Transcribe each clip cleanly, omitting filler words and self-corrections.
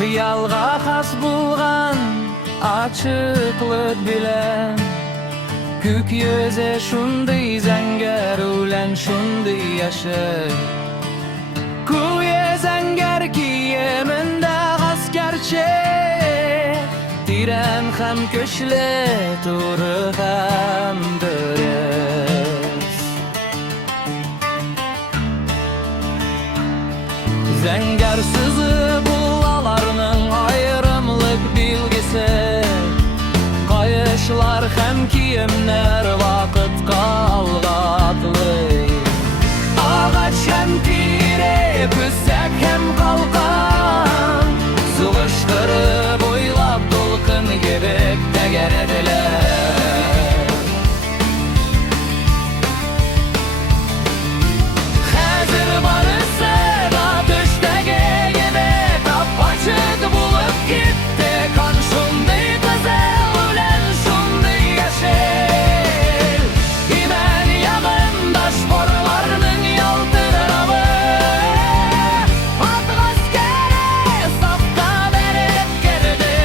Hıyalga has bulgan açıklık bilen Kük yüze şunday zenger ulen şunday yaşay Kuye zenger kiyeminde has gerçek Diren hem köşle turu hem döres Zenger sızı bullalarının ayrımlık bilgisi Kayışlar hem kiyimler vakit kalgatlı Ağaç hem tire, püssek hem kalkan Sıvışkırı boylap dolkın gebek tegerediler Hazır barısı da düştege gebek Apaçık bulup gitti kan şunday güzel ulen şunday yaşel İmen yağındaş borlarının yaltırabı Atı askere safta verip girdi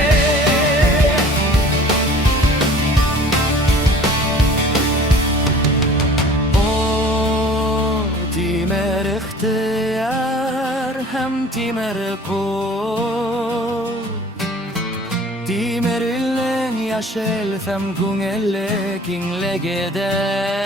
O timer ihtiyar hem timer kul Timer illen yaşel fem kungelle kingle geder